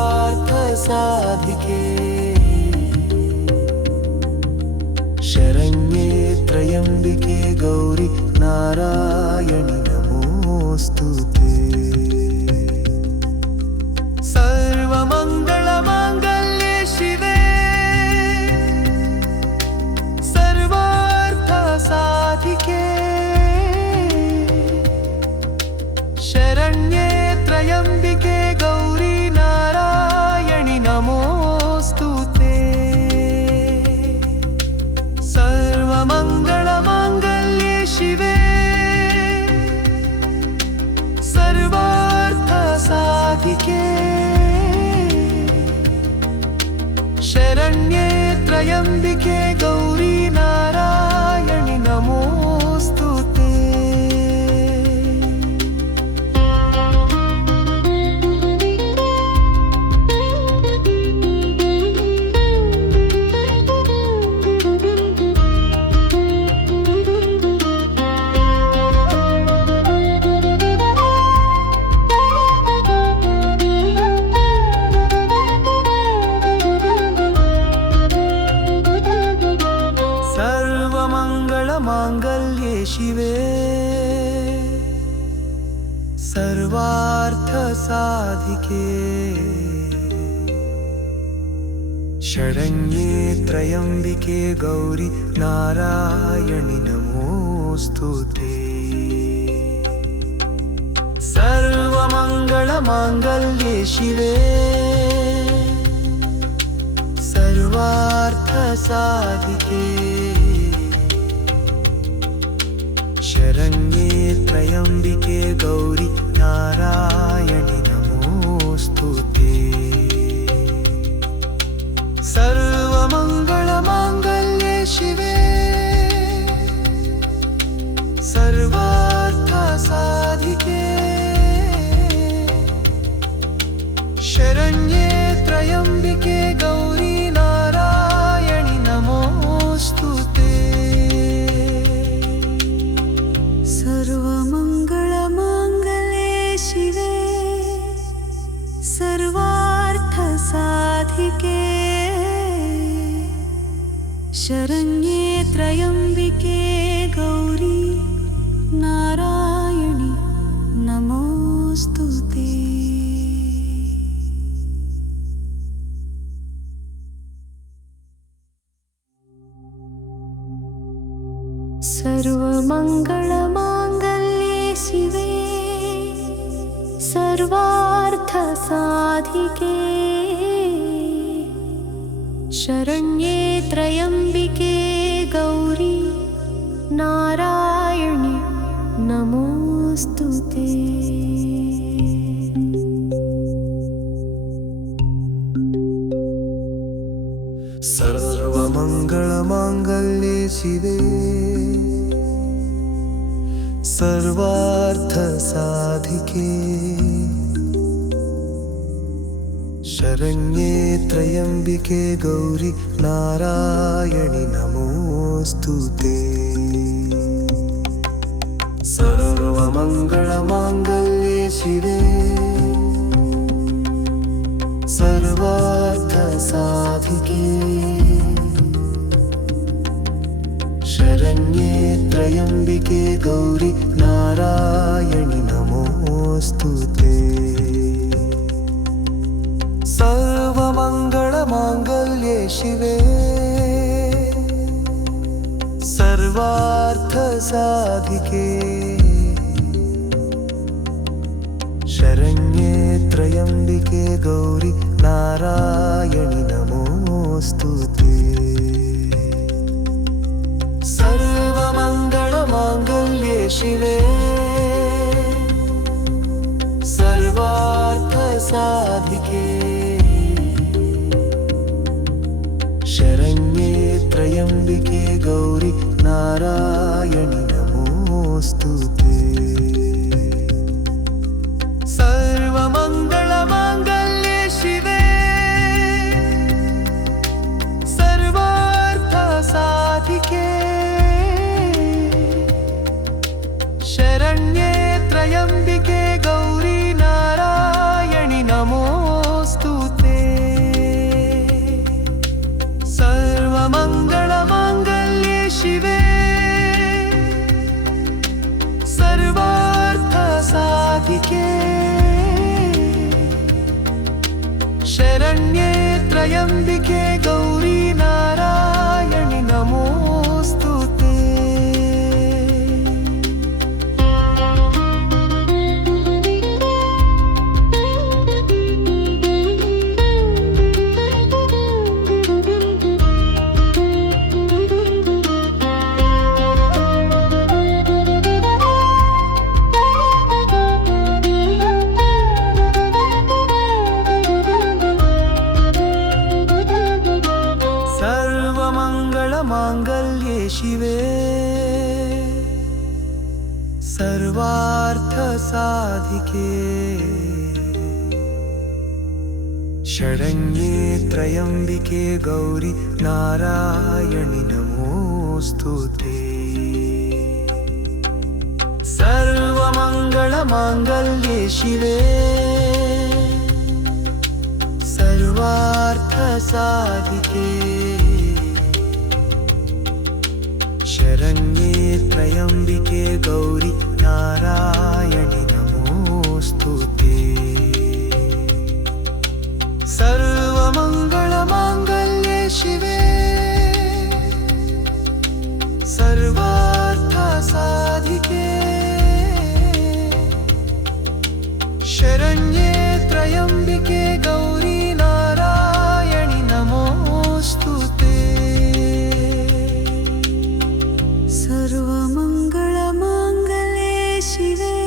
शरण्ये त्र्यम्बिके गौरी नारायणि नमोऽस्तुते। सर्वमङ्गलमाङ्गल्ये शिवे सर्वार्थसाधिके शरण्ये त्र्यम्बिके गौरी नारायणि नमोऽस्तुते। सर्वमङ्गलमाङ्गल्ये शिवे त्रयंबिके गौरी नारायणि नमोस्तुते। सर्वमङ्गलमाङ्गल्ये शिवे सर्वार्थसाधिके शरण्ये त्र्यम्बिके गौरी नारायणि नमोस्तुते। सर्वमङ्गलमाङ्गल्ये शिवे सर्वार्थसाधिके शरण्ये त्र्यम्बिके गौरी नारायणि नमोस्तुते। सर्वमङ्गलमाङ्गल्ये शिवे सर्वार्थसाधिके शरण्ये त्र्यम्बिके गौरी नारायणि नमोस्तुते। सर्वमङ्गलमाङ्गल्ये शिवे सर्वार्थसाधिके शरण्ये त्र्यम्बिके गौरी नारायणि नमोस्तुते। सर्वमङ्गलमाङ्गल्ये शिवे सर्वार्थसाधिके शरण्ये त्र्यम्बिके गौरी नारायणि नमोस्तुते। सर्वमङ्गलमाङ्गल्ये शिवे सर्वार्थसाधिके शरण्ये त्र्यम्बिके गौरी नारायणि नमोस्तुते। सर्वमङ्गलमाङ्गल्ये शिवे सर्वार्थसाधिके शरण्ये त्र्यम्बिके गौरी नारायणि नमोस्तुते। सर्वमङ्गलमाङ्गल्ये शिवे सर्वार्थसाधिके शरण्ये त्र्यम्बिके गौरी नारायणि नमोस्तुते। सर्वमङ्गलमाङ्गल्ये शिवे सर्वार्थसाधिके शरण्ये त्र्यम्बिके गौरी नारायणि नमोस्तुते। सर्वमङ्गलमाङ्गल्ये शिवे सर्वार्थसाधिके शरण्ये त्र्यम्बिके गौरी नारायणि नमोस्तुते। सर्वमङ्गलमाङ्गल्ये शिवे सर्वार्थसाधिके शरण्ये त्र्यम्बिके गौरी नारायणि नमोस्तुते। साधिके शरण्ये त्र्यम्बिके गौरि नारायणि नमोऽस्तुते। सर्वमङ्गलमाङ्गल्ये शिवे सर्वार्थसाधिके शरण्ये त्र्यम्बिके गौरि नारायणि नमोऽस्तुते। सर्वमङ्गलमाङ्गल्ये शिवे सर्वार्थसाधिके शरण्ये त्र्यम्बिके गौरि नारायणि नमोऽस्तुते। सर्वमङ्गलमाङ्गल्ये शिवे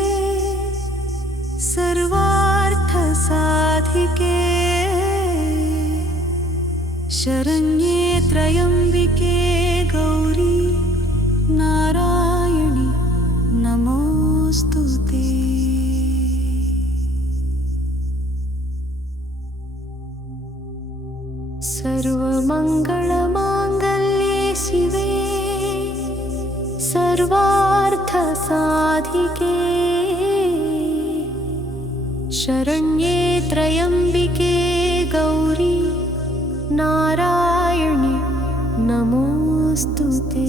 सर्वार्थसाधिके शरण्ये त्र्यम्बिके गौरि नारायणि नमोऽस्तुते। सर्वमङ्गलमाङ्गल्ये शिवे सर्वार्थसाधिके शरण्ये त्र्यम्बिके गौरि नारायणि नमोऽस्तुते।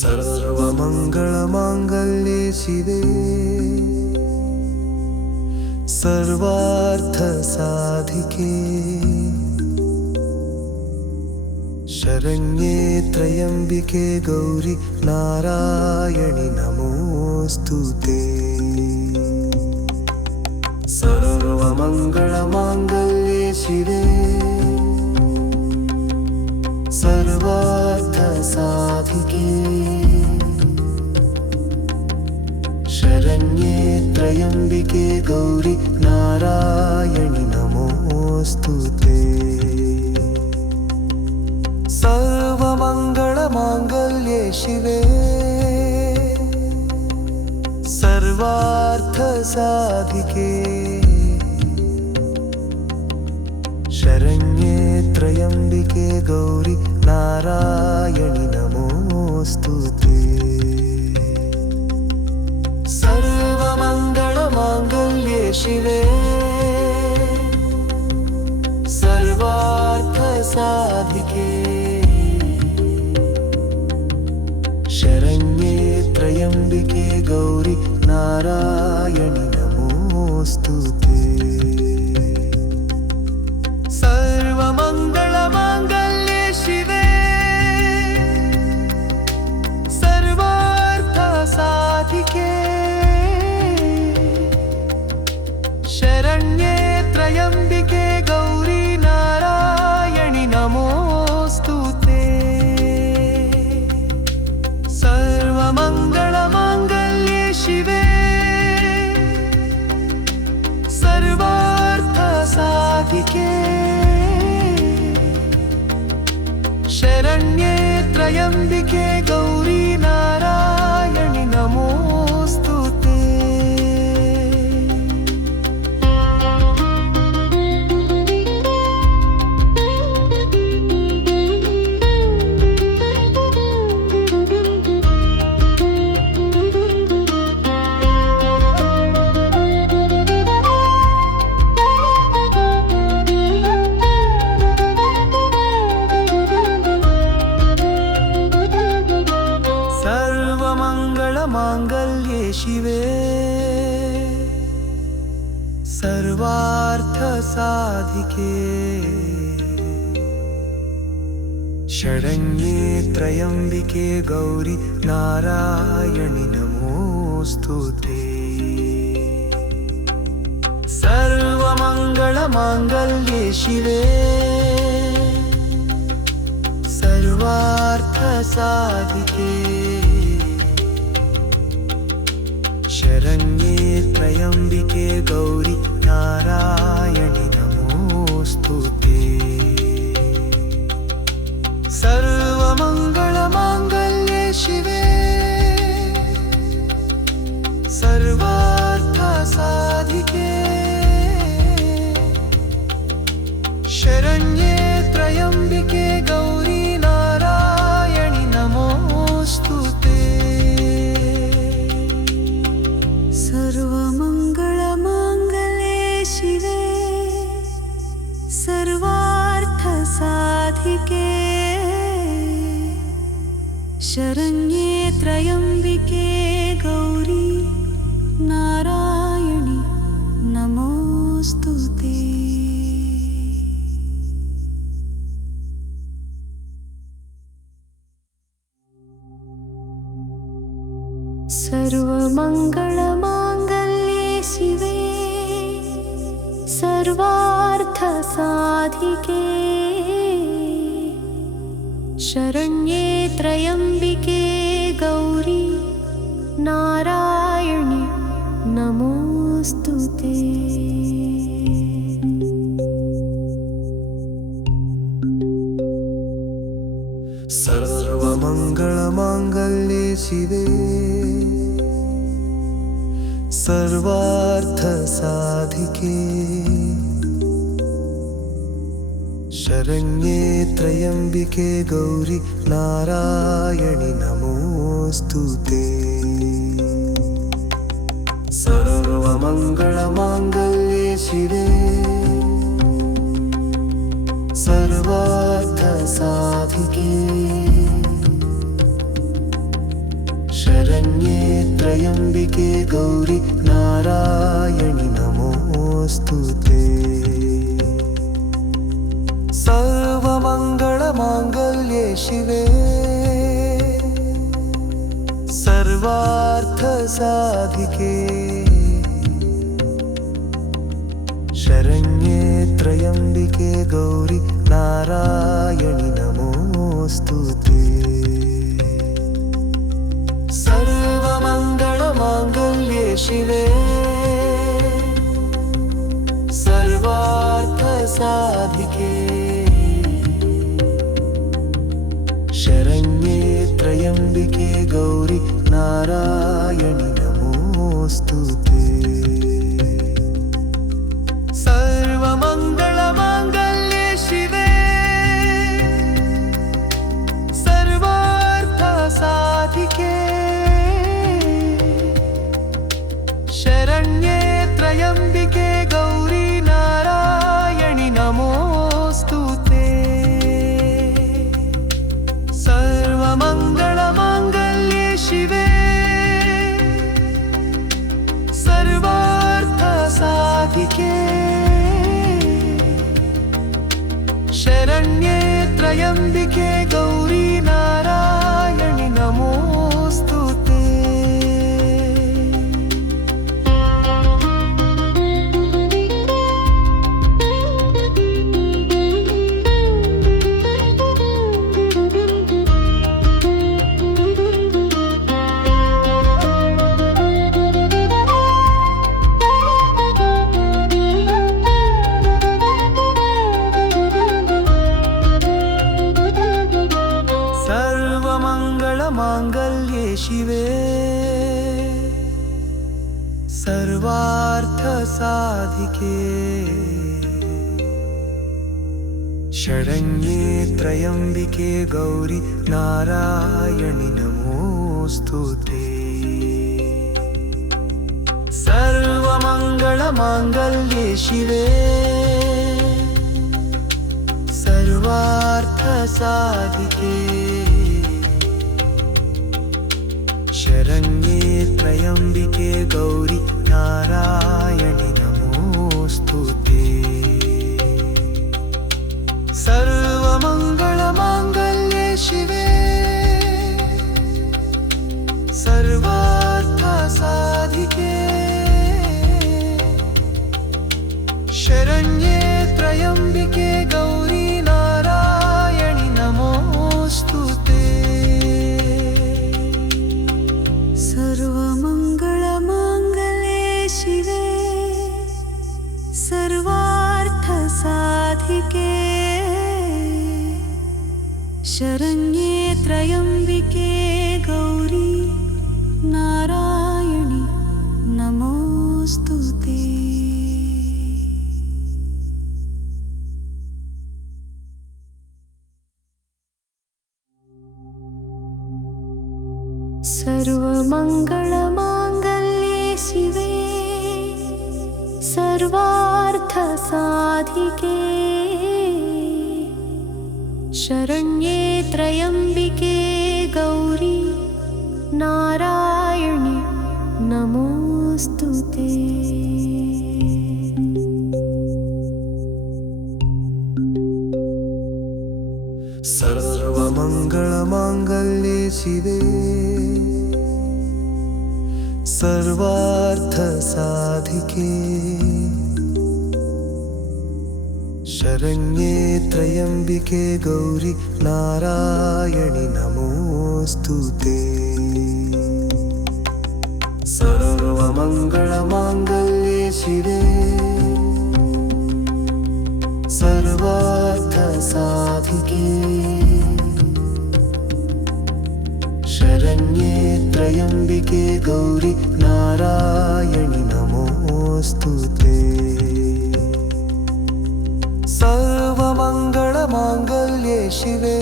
सर्वमङ्गलमाङ्गल्ये शिवे सर्वार्थसाधिके शरण्ये त्र्यम्बिके गौरि नारायणि नमोऽस्तुते। सर्वमङ्गलमाङ्गल्ये शिवे सर्वार्थसाधिके शरण्ये त्र्यम्बिके गौरि नारायणि नमोऽस्तुते। सर्वमङ्गलमाङ्गल्ये शिवे सर्वार्थसाधिके शरण्ये त्र्यम्बिके गौरि नारायणि नमोऽस्तुते। सर्वमङ्गलमाङ्गल्ये शिवे सर्वार्थसाधिके शरण्ये त्र्यम्बिके गौरि नारायणि नमोऽस्तुते। सर्वमङ्गलमाङ्गल्ये शिवे सर्वार्थसाधिके शरण्ये त्र्यम्बिके गौरि नारायणि नमोऽस्तुते। सर्वमङ्गलमाङ्गल्ये शिवे सर्वार्थसाधिके शरण्ये त्र्यम्बिके गौरि नारायणि नमोऽस्तुते। सर्वमङ्गलमाङ्गल्ये शिवे सर्वार्थसाधिके शरण्ये त्र्यम्बिके गौरि नारायणि नमोऽस्तुते। सर्वमङ्गलमाङ्गल्ये शिवे सर्वार्थसाधिके शरण्ये त्र्यम्बिके गौरि नारायणि नमोऽस्तुते। सर्वमङ्गलमाङ्गल्ये सर्वार्थ साधिके शरण्ये त्र्यम्बिके गौरी नारायणि नमोस्तुते सर्वमङ्गलमाङ्गल्ये शिवे सर्वार्थसाधिके शरण्ये त्र्यम्बिके गौरी नारायणि नमोस्तुते सर्वमङ्गलमाङ्गल्ये शिवे सर्वार्थसाधिके शरण्ये त्र्यम्बिके गौरी नारायणि नमोस्तुते सर्वमङ्गलमाङ्गल्ये शिवे सर्वार्थसाधिके शरण्ये त्र्यम्बिके गौरी नारायणि नमोस्तुते सर्वमङ्गलमाङ्गल्ये शिवे सर्वार्थसाधिके शरण्ये त्र्यम्बिके गौरी नारायणि नमोस्तुते सर्वमङ्गलमाङ्गल्ये शिवे सर्वार्थसाधिके शरण्ये त्र्यम्बिके गौरी नारायणि नमोस्तुते सर्वमङ्गलमाङ्गल्ये शिवे सर्वार्थसाधिके शरण्ये त्र्यम्बिके गौरी नारायणि नमोस्तुते सर्वमङ्गलमाङ्गल्ये शिवे सर्वार्थसाधिके शरण्ये त्र्यम्बिके गौरी नारायणि नमोस्तुते सर्वमङ्गलमाङ्गल्ये शिवे सर्वार्थसाधिके शरण्ये त्र्यम्बिके गौरी नारायणि नमोस्तुते सर्वमङ्गलमाङ्गल्ये शिवे सर्वार्थसाधिके शरण्ये त्र्यम्बिके गौरी नारायणि नमोस्तुते सर्वमङ्गलमाङ्गल्ये शिवे सर्वार्थसाधिके शरण्ये त्र्यम्बिके गौरी नारायणि नमोस्तुते सर्वमङ्गलमाङ्गल्ये शिवे सर्वार्थसाधिके शरण्ये त्र्यम्बिके गौरी नारायणि नमोस्तुते सर्वमङ्गलमाङ्गल्ये शिवे सर्वार्थसाधिके शरण्ये त्र्यम्बिके गौरी नारायणि सर्वार्थ साधिके शरण्ये त्र्यम्बिके गौरी नारायणि नमोऽस्तुते। सर्वमङ्गलमाङ्गल्ये शिवे सर्वार्थसाधिके शरण्ये त्र्यम्बिके गौरी नारायणि नमोऽस्तुते। सर्वमङ्गलमाङ्गल्ये शिवे सर्वार्थसाधिके शरण्ये त्र्यम्बिके गौरी नारायणि नमोऽस्तुते। सर्वमङ्गलमाङ्गल्ये शिवे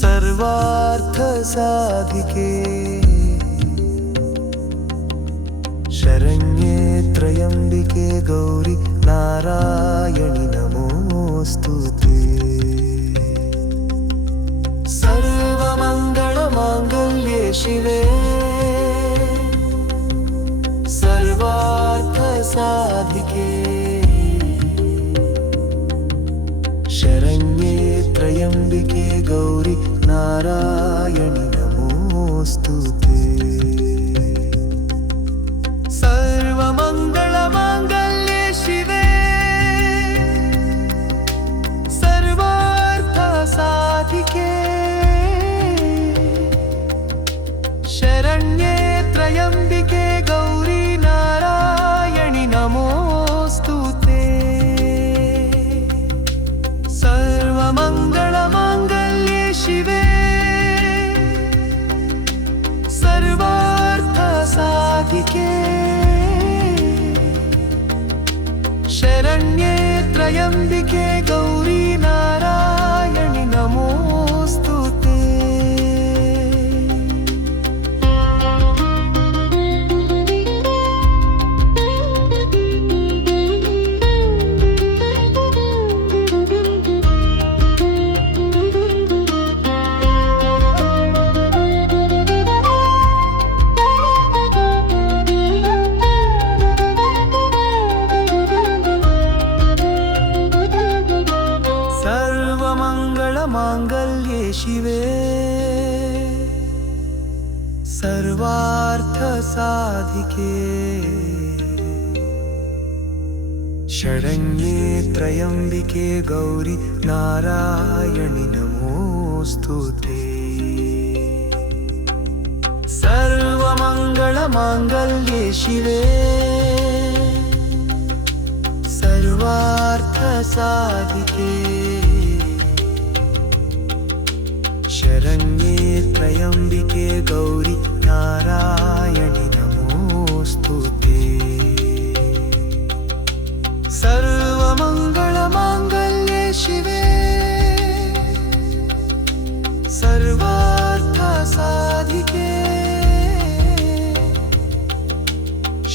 सर्वार्थसाधिके शरण्ये त्र्यम्बिके गौरी नारायणि नमोऽस्तुते। सर्वमङ्गलमाङ्गल्ये शिवे सर्वार्थसाधिके शरण्ये त्र्यम्बिके गौरी नारायणि नमोऽस्तुते। सर्वमङ्गलमाङ्गल्ये शिवे सर्वार्थसाधिके शरण्ये त्र्यम्बिके गौरी नारायणि नमोऽस्तुते। सर्वमङ्गलमाङ्गल्ये शिवे सर्वार्थसाधिके शरण्ये त्र्यम्बिके गौरी नारायणि नमोऽस्तुते। सर्वमङ्गलमाङ्गल्ये शिवे सर्वार्थसाधिके शरण्ये त्र्यम्बिके गौरी नारायणि नमोऽस्तुते। सर्वमङ्गलमाङ्गल्ये शिवे सर्वार्थसाधिके शरण्ये त्र्यम्बिके गौरी नारायणि नमोऽस्तुते। सर्वमङ्गलमाङ्गल्ये शिवे सर्वार्थसाधिके शरण्ये त्र्यम्बिके गौरी नारायणि नमोऽस्तुते। सर्वमङ्गलमाङ्गल्ये शिवे सर्वार्थसाधिके शरण्ये त्र्यम्बिके गौरी नारायणि नमोऽस्तुते। सर्वमङ्गलमाङ्गल्ये शिवे सर्वार्थसाधिके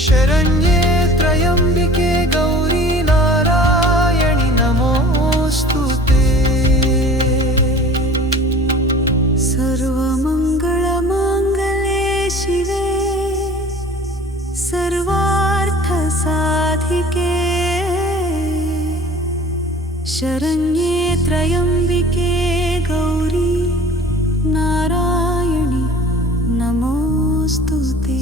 शरण्ये त्र्यम्बिके गौरी नारायणि नमोऽस्तुते। सर्वमङ्गलमाङ्गल्ये शिवे सर्वार्थसाधिके, सर्वार्थसाधिके, शरण्ये त्र्यम्बिके गौरी नारायणि नमोऽस्तुते। सर्वमङ्गलमाङ्गल्ये शिवे सर्वार्थसाधिके शरण्ये त्र्यम्बिके गौरी नारायणि नमोऽस्तुते।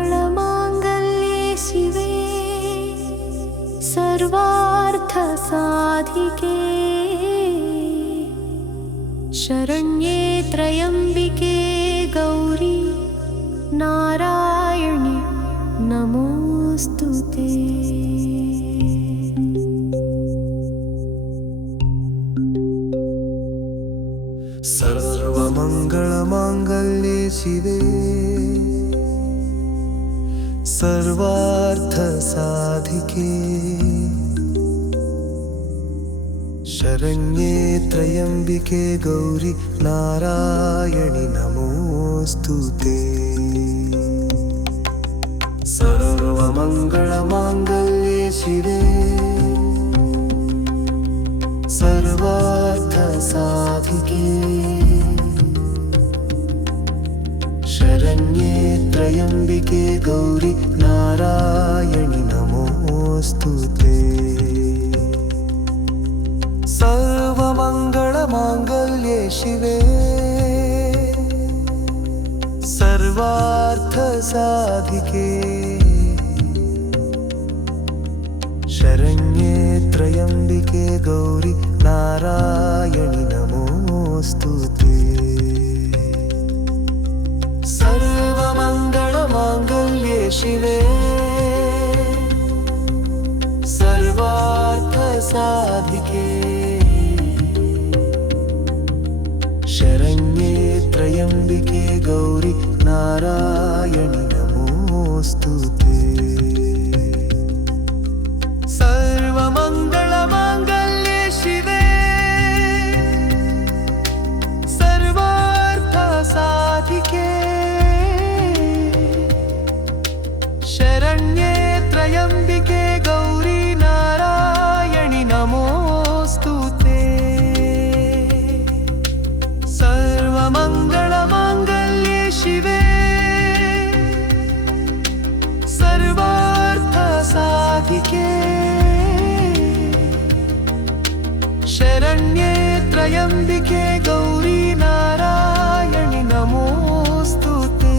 सर्वमङ्गलमाङ्गल्ये शिवे सर्वार्थसाधिके शरण्ये त्र्यम्बिके गौरी नारायणि नमोऽस्तुते। शरण्ये त्र्यम्बिके गौरी नारायणि नमोऽस्तुते सर्वमङ्गलमाङ्गल्ये शिवे सर्वार्थसाधिके शरण्ये त्र्यम्बिके गौरी नारायणि नमोऽस्तुते सर्वमङ्गलमाङ्गल्ये शिवे सर्वार्थसाधिके शरण्ये त्र्यम्बिके गौरी नारायणि नमोऽस्तुते सर्वमङ्गलमाङ्गल्ये शिवे सर्वार्थसाधिके शरण्ये त्र्यम्बिके गौरी नारायणि नमोऽस्तुते सर्वमङ्गलमाङ्गल्ये शिवे सर्वार्थसाधिके शरण्ये त्र्यम्बिके गौरी नारायणि नमोऽस्तुते सर्वमङ्गलमाङ्गल्ये शिवे सर्वार्थसाधिके शरण्ये त्र्यम्बिके गौरी नारायणि नमोऽस्तुते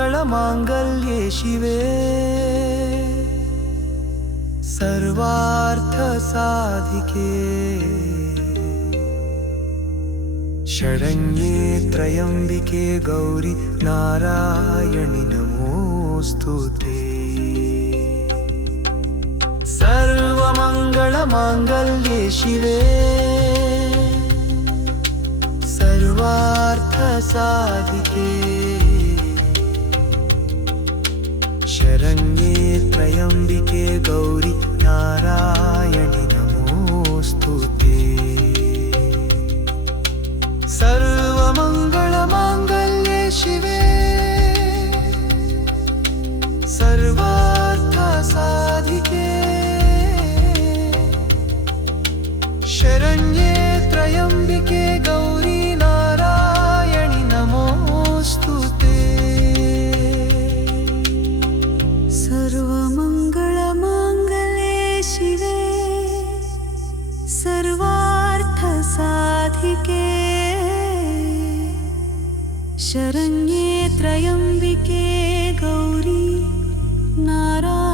सर्वमङ्गलमाङ्गल्ये शिवे सर्वार्थसाधिके शरण्ये त्र्यम्बिके गौरी नारायणि नमोऽस्तुते सर्वमङ्गलमाङ्गल्ये शिवे सर्वार्थसाधिके शरण्ये त्र्यम्बिके गौरी नारायणि नमोऽस्तुते सर्वमङ्गलमाङ्गल्ये शिवे सर्वार्थसाधिके शरण्ये त्र्यम्बिके गौरी नारायणि नमोऽस्तुते सर्वमङ्गलमाङ्गल्ये शिवे सर्वार्थसाधिके शरण्ये त्र्यम्बिके गौरी नारायणि